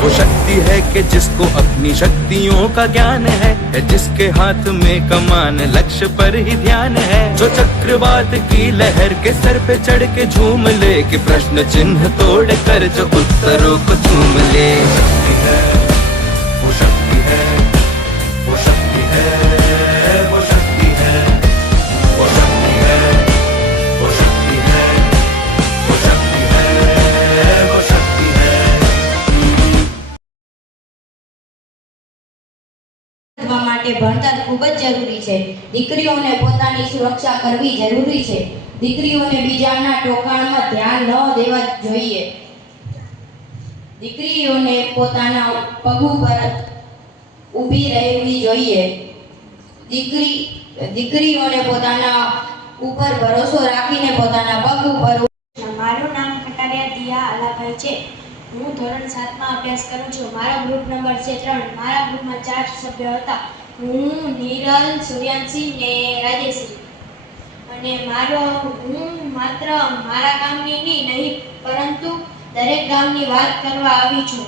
वो शक्ति है कि जिसको अपनी शक्तियों का ज्ञान है, जिसके हाथ में कमान लक्ष्य पर ही ध्यान है, जो चक्रवात की लहर के सर पे चढ़ के झूम ले, कि प्रश्न चिन्ह तोड़ कर जो उत्तरों को झूम ले। शक्ति है, वो शक्ति है, वो शक्ति है, वो शक्ति है, वो शक्ति है, वो शक्ति है, वो शक्ति है, वो शक्ति है। માટે ભણતર ખૂબ જ જરૂરી છે। દીકરીઓને પોતાની સુરક્ષા કરવી જરૂરી છે। દીકરીઓને બીજાના ટોકાણમાં ધ્યાન ન દેવા જોઈએ। દીકરીઓને પોતાના પગ ઉપર ઊભી રહેવી જોઈએ। દીકરીઓને પોતાના ઉપર ભરોસો રાખીને પોતાના પગ ઉપર। મારું નામ ખટારિયા દિયા આલાભાઈ છે। હું ધોરણ 7 માં અભ્યાસ કરું છું। મારો ગ્રુપ નંબર છે 3। મારા ગ્રુપમાં 4 સભ્યો હતા। હું નીરલ, સૂર્યાંશી ને રાજેશ્રી। અને હું માત્ર મારા ગામની નહીં પરંતુ દરેક ગામની વાત કરવા આવી છું।